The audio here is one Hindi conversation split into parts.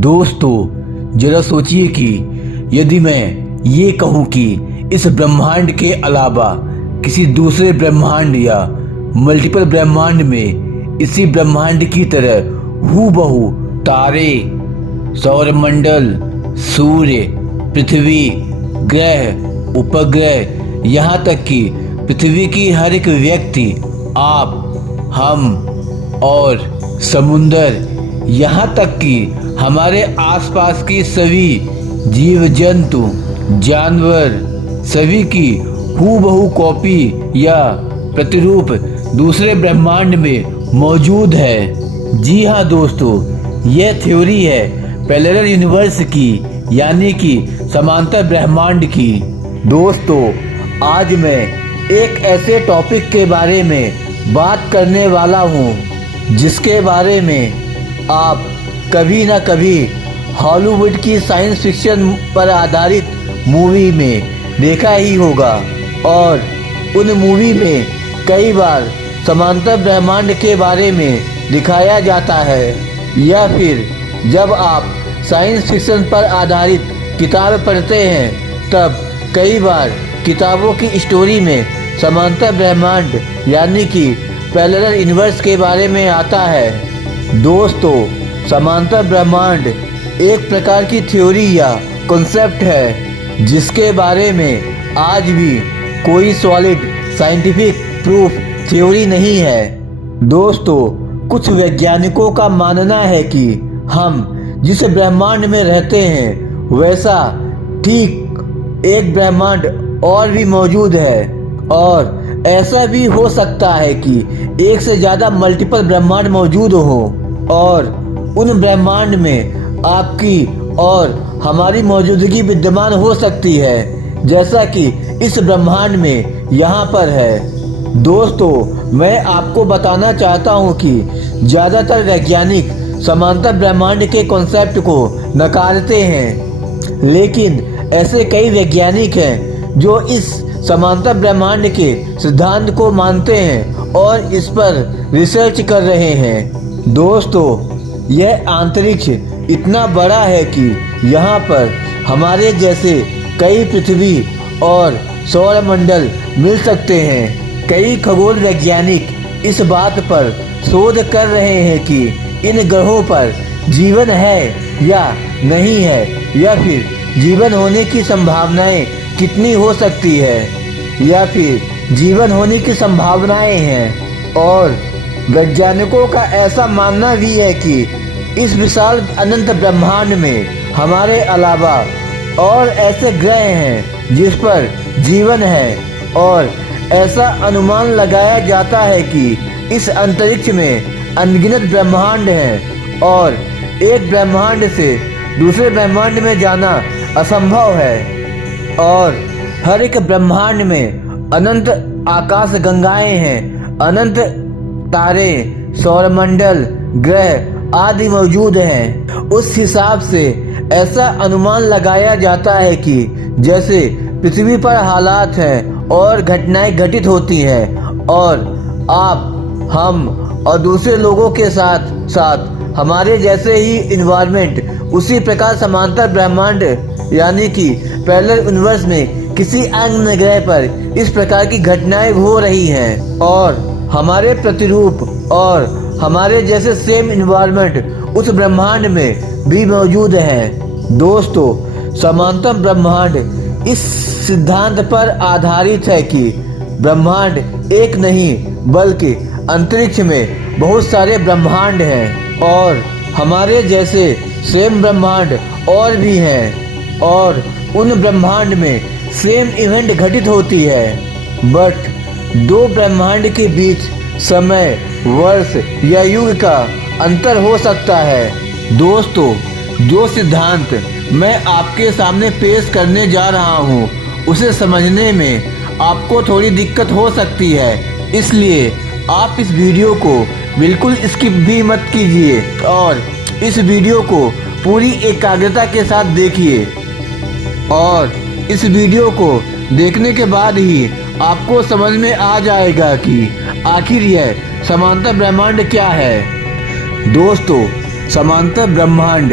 दोस्तों, जरा सोचिए कि यदि मैं ये कहूँ कि इस ब्रह्मांड के अलावा किसी दूसरे ब्रह्मांड या मल्टीपल ब्रह्मांड में इसी ब्रह्मांड की तरह हूबहू तारे, सौरमंडल, सूर्य, पृथ्वी, ग्रह, उपग्रह, यहाँ तक कि पृथ्वी की हर एक व्यक्ति, आप, हम और समुंदर, यहाँ तक कि हमारे आसपास की सभी जीव जंतु, जानवर, सभी की हूबहू कॉपी या प्रतिरूप दूसरे ब्रह्मांड में मौजूद है। जी हाँ दोस्तों, यह थ्योरी है पैरेलल यूनिवर्स की, यानी कि समांतर ब्रह्मांड की। दोस्तों, आज मैं एक ऐसे टॉपिक के बारे में बात करने वाला हूँ जिसके बारे में आप कभी ना कभी हॉलीवुड की साइंस फिक्शन पर आधारित मूवी में देखा ही होगा, और उन मूवी में कई बार समांतर ब्रह्मांड के बारे में दिखाया जाता है, या फिर जब आप साइंस फिक्शन पर आधारित किताब पढ़ते हैं तब कई बार किताबों की स्टोरी में समांतर ब्रह्मांड यानी कि पैरेलल यूनिवर्स के बारे में आता है। दोस्तों, समांतर ब्रह्मांड एक प्रकार की थ्योरी या कॉन्सेप्ट है जिसके बारे में आज भी कोई सॉलिड साइंटिफिक प्रूफ थ्योरी नहीं है। दोस्तों, कुछ वैज्ञानिकों का मानना है कि हम जिस ब्रह्मांड में रहते हैं वैसा ठीक एक ब्रह्मांड और भी मौजूद है, और ऐसा भी हो सकता है कि एक से ज़्यादा मल्टीपल ब्रह्मांड मौजूद हो, और उन ब्रह्मांड में आपकी और हमारी मौजूदगी विद्यमान हो सकती है, जैसा कि इस ब्रह्मांड में यहाँ पर है। दोस्तों, मैं आपको बताना चाहता हूँ कि ज़्यादातर वैज्ञानिक समांतर ब्रह्मांड के कॉन्सेप्ट को नकारते हैं, लेकिन ऐसे कई वैज्ञानिक हैं जो इस समांतर ब्रह्मांड के सिद्धांत को मानते हैं और इस पर रिसर्च कर रहे हैं। दोस्तों, यह अंतरिक्ष इतना बड़ा है कि यहाँ पर हमारे जैसे कई पृथ्वी और सौरमंडल मिल सकते हैं। कई खगोल वैज्ञानिक इस बात पर शोध कर रहे हैं कि इन ग्रहों पर जीवन है या नहीं है, या फिर जीवन होने की संभावनाएं कितनी हो सकती है, या फिर जीवन होने की संभावनाएं हैं। और वैज्ञानिकों का ऐसा मानना भी है कि इस विशाल अनंत ब्रह्मांड में हमारे अलावा और ऐसे ग्रह हैं जिस पर जीवन है, और ऐसा अनुमान लगाया जाता है कि इस अंतरिक्ष में अनगिनत ब्रह्मांड हैं और एक ब्रह्मांड से दूसरे ब्रह्मांड में जाना असंभव है, और हर एक ब्रह्मांड में अनंत आकाश गंगाएं हैं, अनंत तारे, सौरमंडल, ग्रह आदि मौजूद हैं। उस हिसाब से ऐसा अनुमान लगाया जाता है कि जैसे पृथ्वी पर हालात हैं और घटनाएं घटित होती हैं, और आप, हम और दूसरे लोगों के साथ साथ हमारे जैसे ही इन्वायरमेंट, उसी प्रकार समांतर ब्रह्मांड यानी कि पैरेलल यूनिवर्स में किसी अन्य ग्रह पर इस प्रकार की घटनाएं हो रही हैं, और हमारे प्रतिरूप और हमारे जैसे सेम इन्वायरमेंट उस ब्रह्मांड में भी मौजूद हैं। दोस्तों, समांतर ब्रह्मांड इस सिद्धांत पर आधारित है कि ब्रह्मांड एक नहीं बल्कि अंतरिक्ष में बहुत सारे ब्रह्मांड हैं, और हमारे जैसे सेम ब्रह्मांड और भी हैं, और उन ब्रह्मांड में सेम इवेंट घटित होती है, बट दो ब्रह्मांड के बीच समय, वर्ष या युग का अंतर हो सकता है। दोस्तों, जो सिद्धांत मैं आपके सामने पेश करने जा रहा हूँ उसे समझने में आपको थोड़ी दिक्कत हो सकती है, इसलिए आप इस वीडियो को बिल्कुल स्किप भी मत कीजिए और इस वीडियो को पूरी एकाग्रता के साथ देखिए, और इस वीडियो को देखने के बाद ही आपको समझ में आ जाएगा कि आखिर यह समांतर ब्रह्मांड क्या है। दोस्तों, समांतर ब्रह्मांड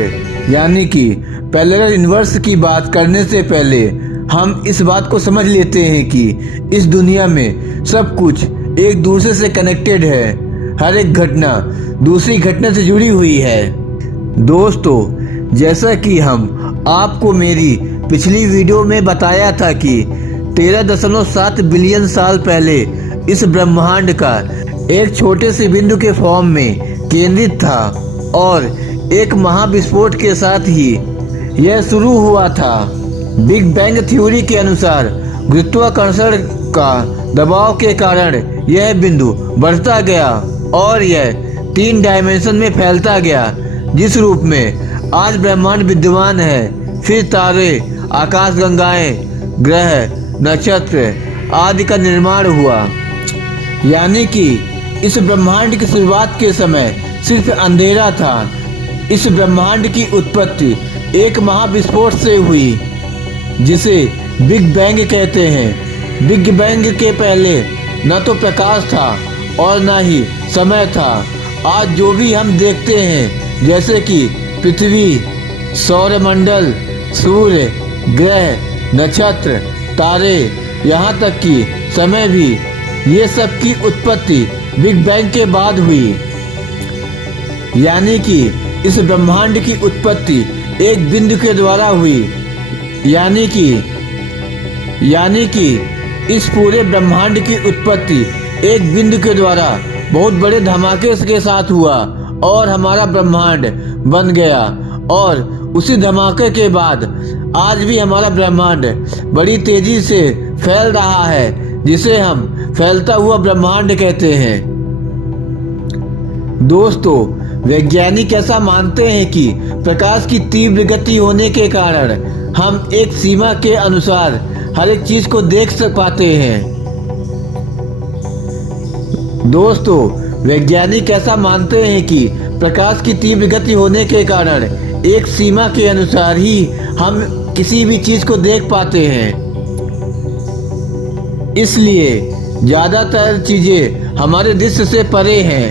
यानी कि पैरेलल यूनिवर्स की बात करने से पहले हम इस बात को समझ लेते हैं कि इस दुनिया में सब कुछ एक दूसरे से कनेक्टेड है। हर एक घटना दूसरी घटना से जुड़ी हुई है। दोस्तों, जैसा कि हम आपको मेरी पिछली वीडियो में बताया था कि 13.7 बिलियन साल पहले इस ब्रह्मांड का एक छोटे से बिंदु के फॉर्म में केंद्रित था और एक महाविस्फोट के साथ ही यह शुरू हुआ था। बिग बैंग थ्योरी के अनुसार गुरुत्वाकर्षण का दबाव के कारण यह बिंदु बढ़ता गया और यह 3 डायमेंशन में फैलता गया, जिस रूप में आज ब्रह्मांड विद्यमान है। फिर तारे, आकाशगंगाएं, ग्रह, नक्षत्र आदि का निर्माण हुआ। यानी कि इस ब्रह्मांड की शुरुआत के समय सिर्फ अंधेरा था। इस ब्रह्मांड की उत्पत्ति एक महाविस्फोट से हुई, जिसे बिग बैंग कहते हैं। बिग बैंग के पहले न तो प्रकाश था और न ही समय था। आज जो भी हम देखते हैं, जैसे कि पृथ्वी, सौरमंडल, सूर्य, ग्रह, नक्षत्र, तारे, यहाँ तक कि समय भी, ये सब की उत्पत्ति बिग बैंग के बाद हुई। यानी कि इस ब्रह्मांड की उत्पत्ति एक बिंदु के द्वारा हुई। यानी कि इस पूरे ब्रह्मांड की उत्पत्ति एक बिंदु के द्वारा बहुत बड़े धमाके के साथ हुआ और हमारा ब्रह्मांड बन गया। और उसी धमाके के बाद आज भी हमारा ब्रह्मांड बड़ी तेजी से फैल रहा है, जिसे हम फैलता हुआ ब्रह्मांड कहते हैं। दोस्तों, वैज्ञानिक ऐसा मानते हैं कि प्रकाश की तीव्र गति होने के कारण हम एक सीमा के अनुसार हर एक चीज को देख पाते हैं। दोस्तों, वैज्ञानिक ऐसा मानते हैं कि प्रकाश की तीव्र गति होने के कारण एक सीमा के अनुसार ही हम किसी भी चीज को देख पाते हैं। इसलिए ज्यादातर चीजें हमारे दृष्टि से परे हैं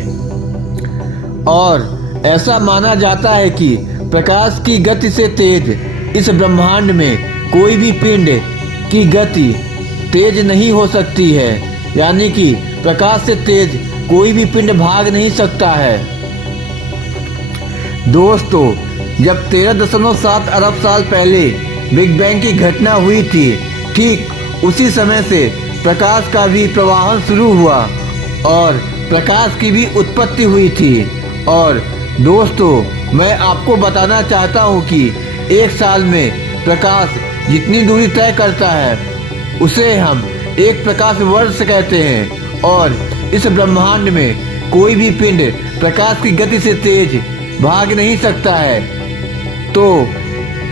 और ऐसा माना जाता है कि प्रकाश की गति से तेज इस ब्रह्मांड में कोई भी पिंड की गति तेज नहीं हो सकती है। यानी कि प्रकाश से तेज कोई भी पिंड भाग नहीं सकता है। दोस्तों, जब 13.7 अरब साल पहले बिग बैंग की घटना हुई थी, ठीक उसी समय से प्रकाश का भी प्रवाहन शुरू हुआ और प्रकाश की भी उत्पत्ति हुई थी। और दोस्तों, मैं आपको बताना चाहता हूँ कि एक साल में प्रकाश जितनी दूरी तय करता है उसे हम एक प्रकाश वर्ष कहते हैं। और इस ब्रह्मांड में कोई भी पिंड प्रकाश की गति से तेज भाग नहीं सकता है। तो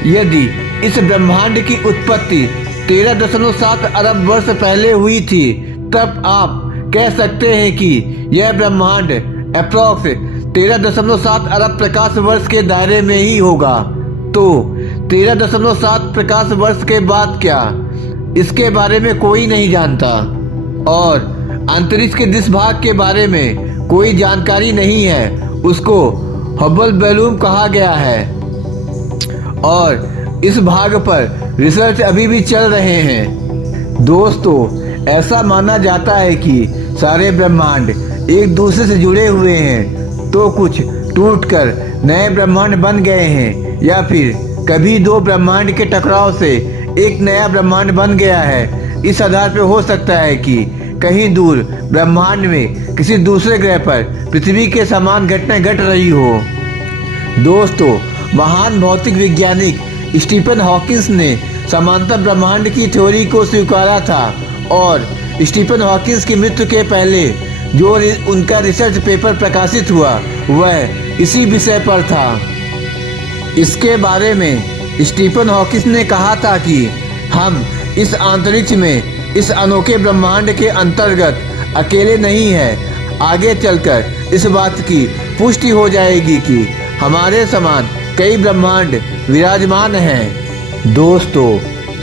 यदि इस ब्रह्मांड की उत्पत्ति 13.7 अरब वर्ष पहले हुई थी, तब आप कह सकते हैं कि यह ब्रह्मांड अप्रॉक्स 13.7 अरब प्रकाश वर्ष के दायरे में ही होगा। तो 13.7 प्रकाश वर्ष के बाद क्या, इसके बारे में कोई नहीं जानता। और अंतरिक्ष के जिस भाग के बारे में कोई जानकारी नहीं है, उसको हबल बैलून कहा गया है और इस भाग पर रिसर्च अभी भी चल रहे हैं। दोस्तों, ऐसा माना जाता है कि सारे ब्रह्मांड एक दूसरे से जुड़े हुए हैं, तो कुछ टूटकर नए ब्रह्मांड बन गए हैं, या फिर कभी 2 ब्रह्मांड के टकराव से एक नया ब्रह्मांड बन गया है। इस आधार पर हो सकता है कि कहीं दूर ब्रह्मांड में किसी दूसरे ग्रह पर पृथ्वी के समान घटना घट रही हो। दोस्तों, महान भौतिक वैज्ञानिक स्टीफन हॉकिंस ने समांतर ब्रह्मांड की थ्योरी को स्वीकारा था और स्टीफन हॉकिंस की मृत्यु के पहले जो उनका रिसर्च पेपर प्रकाशित हुआ वह इसी विषय पर था। इसके बारे में स्टीफन हॉकिंस ने कहा था कि हम इस अंतरिक्ष में इस अनोखे ब्रह्मांड के अंतर्गत अकेले नहीं हैं। आगे चलकर इस बात की पुष्टि हो जाएगी कि हमारे समान कई ब्रह्मांड विराजमान हैं। दोस्तों,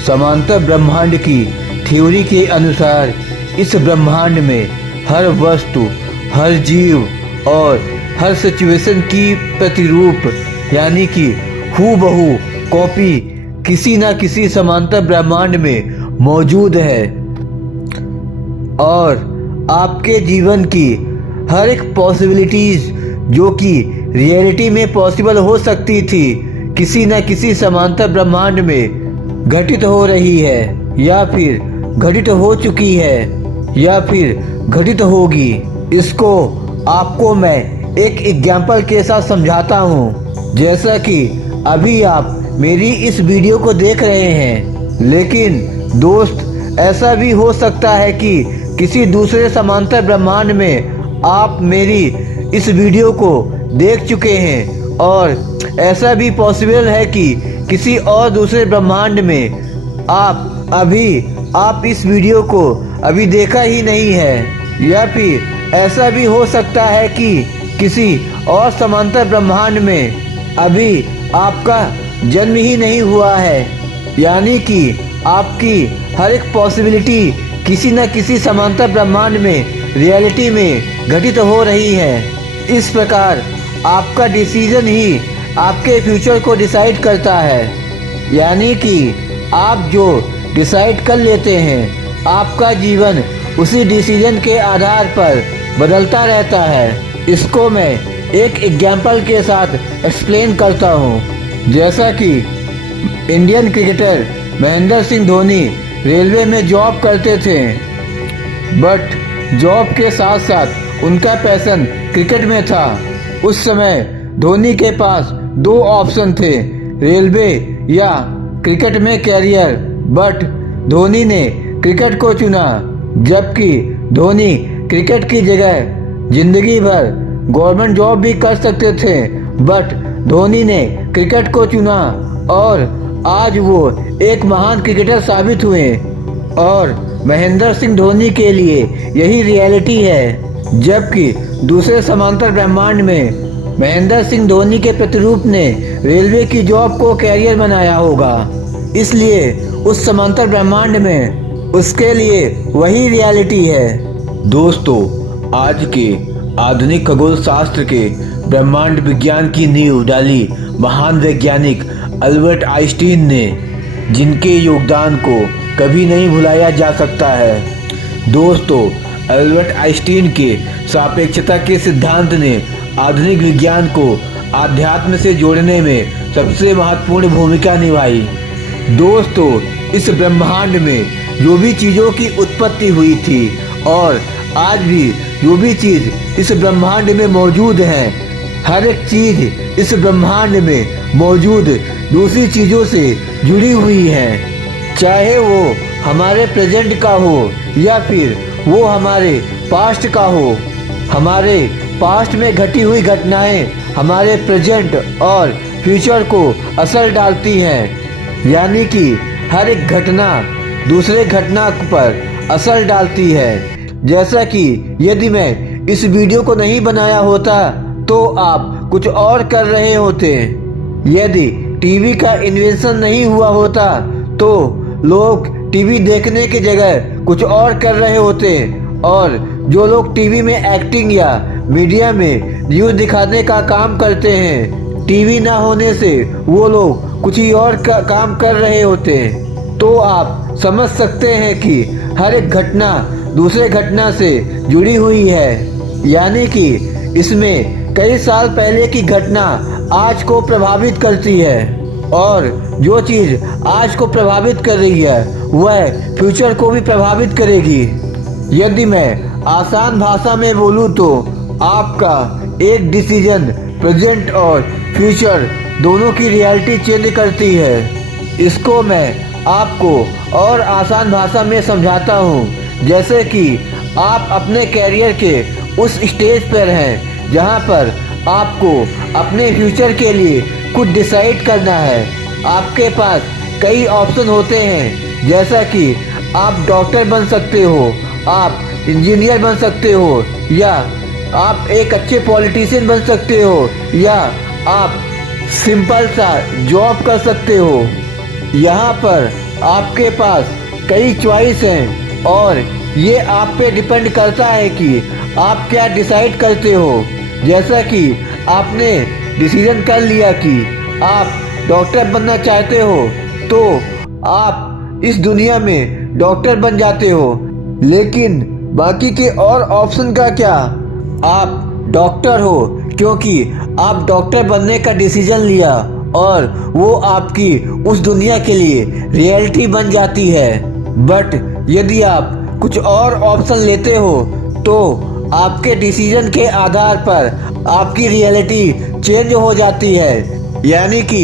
समांतर ब्रह्मांड की थ्योरी के अनुसार इस ब्रह्मांड में हर वस्तु, हर जीव और हर सिचुएशन की प्रतिरूप यानी कि हूबहू कॉपी किसी न किसी समांतर ब्रह्मांड में मौजूद है और आपके जीवन की हर एक पॉसिबिलिटीज जो कि रियलिटी में पॉसिबल हो सकती थी किसी न किसी समांतर ब्रह्मांड में घटित हो रही है या फिर घटित हो चुकी है या फिर घटित होगी। इसको आपको मैं एक एग्जाम्पल के साथ समझाता हूँ। जैसा कि अभी आप मेरी इस वीडियो को देख रहे हैं, लेकिन दोस्त ऐसा भी हो सकता है कि किसी दूसरे समांतर ब्रह्मांड में आप मेरी इस वीडियो को देख चुके हैं और ऐसा भी पॉसिबल है कि किसी और दूसरे ब्रह्मांड में आप इस वीडियो को अभी देखा ही नहीं है, या फिर ऐसा भी हो सकता है कि किसी और समांतर ब्रह्मांड में अभी आपका जन्म ही नहीं हुआ है। यानी कि आपकी हर एक पॉसिबिलिटी किसी न किसी समांतर ब्रह्मांड में रियलिटी में घटित हो रही है। इस प्रकार आपका डिसीजन ही आपके फ्यूचर को डिसाइड करता है। यानी कि आप जो डिसाइड कर लेते हैं, आपका जीवन उसी डिसीजन के आधार पर बदलता रहता है। इसको मैं एक एग्जाम्पल के साथ एक्सप्लेन करता हूँ। जैसा कि Indian cricketer Mahendra Singh Dhoni railway में जॉब करते थे, बट जॉब के साथ साथ उनका पैशन क्रिकेट में था। उस समय धोनी के पास दो ऑप्शन थे, रेलवे या क्रिकेट में कैरियर, बट धोनी ने क्रिकेट को चुना। जबकि धोनी क्रिकेट की जगह जिंदगी भर गवर्नमेंट जॉब भी कर सकते थे, बट धोनी ने क्रिकेट को चुना और आज वो एक महान क्रिकेटर साबित हुए। और महेंद्र सिंह धोनी के लिए यही रियलिटी है। जबकि दूसरे समांतर ब्रह्मांड में महेंद्र सिंह धोनी के प्रतिरूप ने रेलवे की जॉब को कैरियर बनाया होगा, इसलिए उस समांतर ब्रह्मांड में उसके लिए वही रियलिटी है। दोस्तों, आज के आधुनिक खगोल शास्त्र के ब्रह्मांड विज्ञान की नींव डाली महान वैज्ञानिक अल्बर्ट आइंस्टीन ने, जिनके योगदान को कभी नहीं भुलाया जा सकता है। दोस्तों, अल्बर्ट आइंस्टीन के सापेक्षता के सिद्धांत ने आधुनिक विज्ञान को आध्यात्म से जोड़ने में सबसे महत्वपूर्ण भूमिका निभाई। दोस्तों, इस ब्रह्मांड में जो भी चीज़ों की उत्पत्ति हुई थी और आज भी जो भी चीज़ इस ब्रह्मांड में मौजूद है, हर एक चीज़ इस ब्रह्मांड में मौजूद दूसरी चीज़ों से जुड़ी हुई है। चाहे वो हमारे प्रेजेंट का हो या फिर वो हमारे पास्ट का हो। हमारे पास्ट में घटी हुई घटनाएं हमारे प्रेजेंट और फ्यूचर को असर डालती हैं। यानी कि हर एक घटना दूसरे घटना पर असर डालती है। जैसा कि यदि मैं इस वीडियो को नहीं बनाया होता तो आप कुछ और कर रहे होते। यदि टीवी का इन्वेंशन नहीं हुआ होता तो लोग टीवी देखने की जगह कुछ और कर रहे होते, और जो लोग टीवी में एक्टिंग या मीडिया में न्यूज़ दिखाने का काम करते हैं, टीवी ना होने से वो लोग कुछ ही और काम कर रहे होते। तो आप समझ सकते हैं कि हर एक घटना दूसरे घटना से जुड़ी हुई है। यानी कि इसमें कई साल पहले की घटना आज को प्रभावित करती है, और जो चीज़ आज को प्रभावित कर रही है वह फ्यूचर को भी प्रभावित करेगी। यदि मैं आसान भाषा में बोलूँ तो आपका एक डिसीजन प्रेजेंट और फ्यूचर दोनों की रियलिटी चेंज करती है। इसको मैं आपको और आसान भाषा में समझाता हूँ। जैसे कि आप अपने कैरियर के उस स्टेज पर हैं जहाँ पर आपको अपने फ्यूचर के लिए कुछ डिसाइड करना है। आपके पास कई ऑप्शन होते हैं, जैसा कि आप डॉक्टर बन सकते हो, आप इंजीनियर बन सकते हो, या आप एक अच्छे पॉलिटिशियन बन सकते हो, या आप सिंपल सा जॉब कर सकते हो। यहाँ पर आपके पास कई चॉइस हैं और ये आप पे डिपेंड करता है कि आप क्या डिसाइड करते हो। जैसा कि आपने डिसीजन कर लिया कि आप डॉक्टर बनना चाहते हो तो आप इस दुनिया में डॉक्टर बन जाते हो, लेकिन बाकी के और ऑप्शन का क्या? आप डॉक्टर हो क्योंकि आप डॉक्टर बनने का डिसीजन लिया और वो आपकी उस दुनिया के लिए रियलिटी बन जाती है। बट यदि आप कुछ और ऑप्शन लेते हो तो आपके डिसीजन के आधार पर आपकी रियलिटी चेंज हो जाती है, यानी कि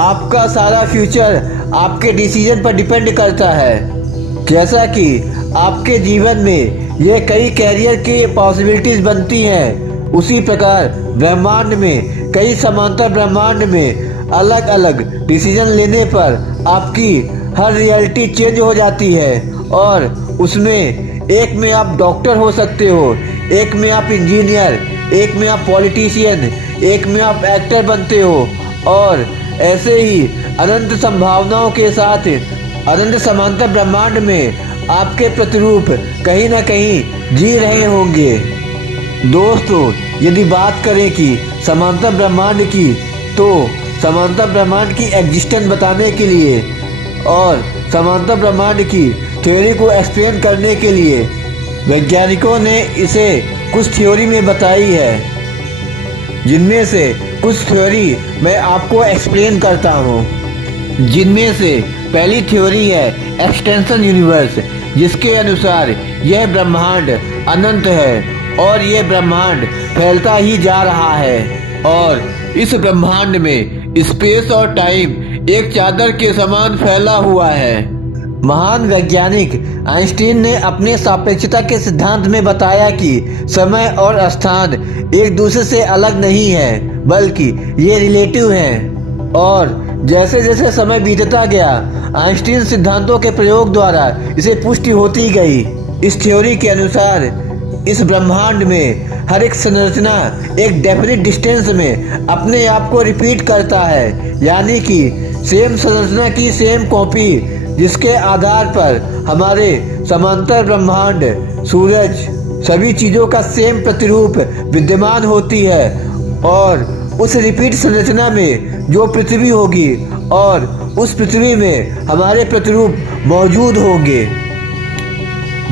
आपका सारा फ्यूचर आपके डिसीजन पर डिपेंड करता है। जैसा कि आपके जीवन में ये कई कैरियर की पॉसिबिलिटीज बनती हैं, उसी प्रकार ब्रह्मांड में कई समांतर ब्रह्मांड में अलग अलग डिसीजन लेने पर आपकी हर रियलिटी चेंज हो जाती है और उसमें एक में आप डॉक्टर हो सकते हो, एक में आप इंजीनियर, एक में आप पॉलिटिशियन, एक में आप एक्टर बनते हो और ऐसे ही अनंत संभावनाओं के साथ अनंत समांतर ब्रह्मांड में आपके प्रतिरूप कहीं ना कहीं जी रहे होंगे। दोस्तों, यदि बात करें कि समांतर ब्रह्मांड की, तो समांतर ब्रह्मांड की एग्जिस्टेंस बताने के लिए और समांतर ब्रह्मांड की थ्योरी को एक्सप्लेन करने के लिए वैज्ञानिकों ने इसे कुछ थ्योरी में बताई है, जिनमें से कुछ थ्योरी मैं आपको एक्सप्लेन करता हूँ। जिनमें से पहली थ्योरी है एक्सटेंशन यूनिवर्स, जिसके अनुसार यह ब्रह्मांड अनंत है और यह ब्रह्मांड फैलता ही जा रहा है और इस ब्रह्मांड में स्पेस और टाइम एक चादर के समान फैला हुआ है। महान वैज्ञानिक आइंस्टीन ने अपने सापेक्षता के सिद्धांत में बताया कि समय और स्थान एक दूसरे से अलग नहीं है, बल्कि ये रिलेटिव हैं। और जैसे जैसे समय बीतता गया, आइंस्टीन सिद्धांतों के प्रयोग द्वारा इसे पुष्टि होती गई। इस थ्योरी के अनुसार इस ब्रह्मांड में हर एक संरचना एक डेफिनिट डिस्टेंस में अपने आप को रिपीट करता है, यानी कि सेम संरचना की सेम कॉपी, जिसके आधार पर हमारे समांतर ब्रह्मांड, सूरज, सभी चीज़ों का सेम प्रतिरूप विद्यमान होती है और उस रिपीट संरचना में जो पृथ्वी होगी और उस पृथ्वी में हमारे प्रतिरूप मौजूद होंगे।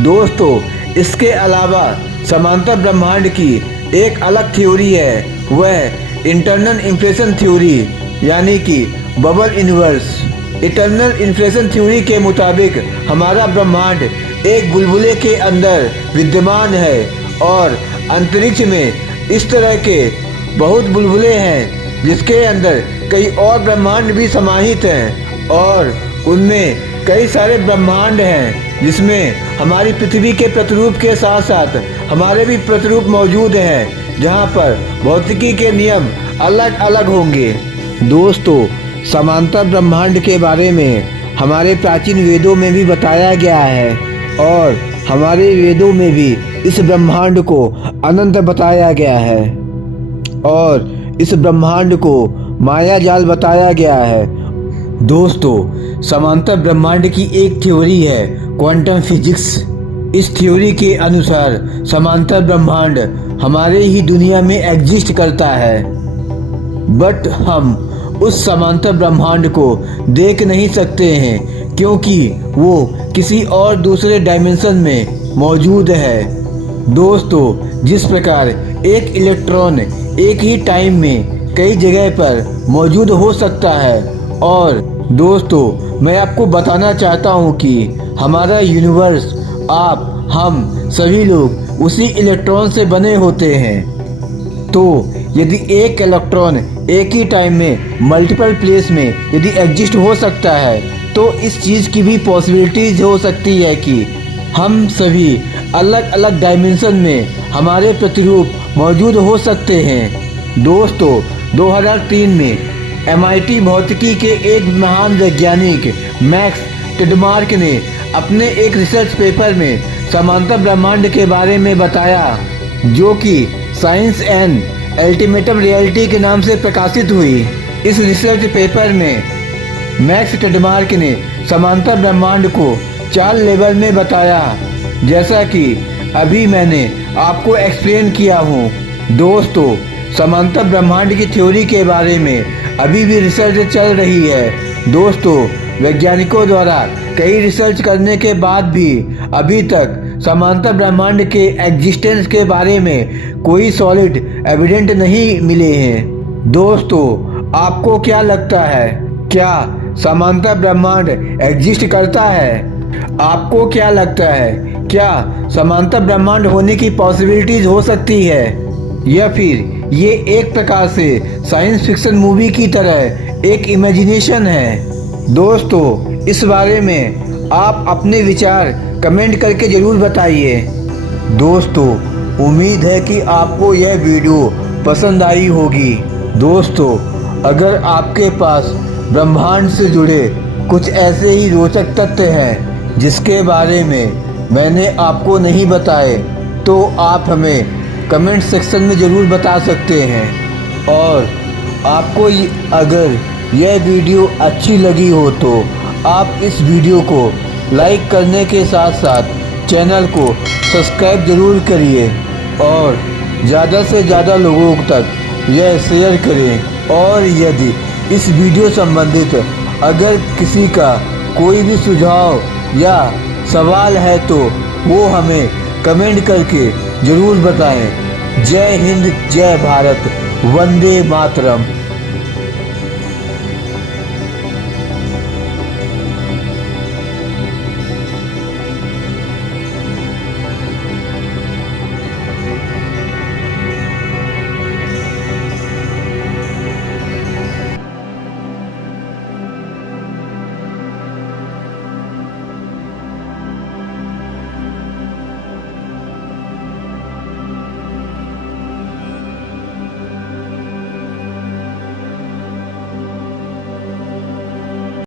दोस्तों, इसके अलावा समांतर ब्रह्मांड की एक अलग थ्योरी है, वह इंटरनल इन्फ्लेशन थ्योरी, यानी कि bubble universe. Eternal inflation theory के मुताबिक हमारा ब्रह्मांड एक बुलबुले के अंदर विद्यमान है और अंतरिक्ष में इस तरह के बहुत बुलबुले हैं, जिसके अंदर कई और ब्रह्मांड भी समाहित हैं और उनमें कई सारे ब्रह्मांड हैं, जिसमें हमारी पृथ्वी के प्रतिरूप के साथ साथ हमारे भी प्रतिरूप मौजूद हैं, जहां पर भौतिकी के नियम अलग अलग होंगे। दोस्तों, समांतर ब्रह्मांड के बारे में हमारे प्राचीन वेदों में भी बताया गया है और हमारे वेदों में भी इस ब्रह्मांड को अनंत बताया गया है और इस ब्रह्मांड को माया जाल बताया गया है। दोस्तों, समांतर ब्रह्मांड की एक थ्योरी है क्वांटम फिजिक्स। इस थ्योरी के अनुसार समांतर ब्रह्मांड हमारे ही दुनिया में एग्जिस्ट करता है, बट हम उस समांतर ब्रह्मांड को देख नहीं सकते हैं क्योंकि वो किसी और दूसरे डायमेंशन में मौजूद है। दोस्तों, जिस प्रकार एक इलेक्ट्रॉन एक ही टाइम में कई जगह पर मौजूद हो सकता है, और दोस्तों मैं आपको बताना चाहता हूँ कि हमारा यूनिवर्स, आप, हम सभी लोग उसी इलेक्ट्रॉन से बने होते हैं। तो यदि एक इलेक्ट्रॉन एक ही टाइम में मल्टीपल प्लेस में यदि एग्जिस्ट हो सकता है, तो इस चीज़ की भी पॉसिबिलिटीज हो सकती है कि हम सभी अलग अलग डायमेंशन में हमारे प्रतिरूप मौजूद हो सकते हैं। दोस्तों, 2003 में MIT भौतिकी के एक महान वैज्ञानिक मैक्स टिडमार्क ने अपने एक रिसर्च पेपर में समांतर ब्रह्मांड के बारे में बताया, जो कि साइंस एंड अल्टीमेटम रियलिटी के नाम से प्रकाशित हुई। इस रिसर्च पेपर में मैक्स टिडमार्क ने समांतर ब्रह्मांड को 4 लेवल में बताया, जैसा कि अभी मैंने आपको एक्सप्लेन किया हूँ। दोस्तों, समांतर ब्रह्मांड की थ्योरी के बारे में अभी भी रिसर्च चल रही है। दोस्तों, वैज्ञानिकों द्वारा कई रिसर्च करने के बाद भी अभी तक समांतर ब्रह्मांड के एग्जिस्टेंस के बारे में कोई सॉलिड एविडेंट नहीं मिले हैं। दोस्तों, आपको क्या लगता है, क्या समांतर ब्रह्मांड एग्जिस्ट करता है? आपको क्या लगता है, क्या समांतर ब्रह्मांड होने की पॉसिबिलिटीज हो सकती है, या फिर ये एक प्रकार से साइंस फिक्शन मूवी की तरह एक इमेजिनेशन है? दोस्तों, इस बारे में आप अपने विचार कमेंट करके ज़रूर बताइए। दोस्तों, उम्मीद है कि आपको यह वीडियो पसंद आई होगी। दोस्तों, अगर आपके पास ब्रह्मांड से जुड़े कुछ ऐसे ही रोचक तथ्य हैं जिसके बारे में मैंने आपको नहीं बताए, तो आप हमें कमेंट सेक्शन में ज़रूर बता सकते हैं। और आपको अगर यह वीडियो अच्छी लगी हो तो आप इस वीडियो को लाइक करने के साथ साथ चैनल को सब्सक्राइब ज़रूर करिए और ज़्यादा से ज़्यादा लोगों तक यह शेयर करें। और यदि इस वीडियो संबंधित अगर किसी का कोई भी सुझाव या सवाल है तो वो हमें कमेंट करके ज़रूर बताएं। जय हिंद, जय भारत, वंदे मातरम।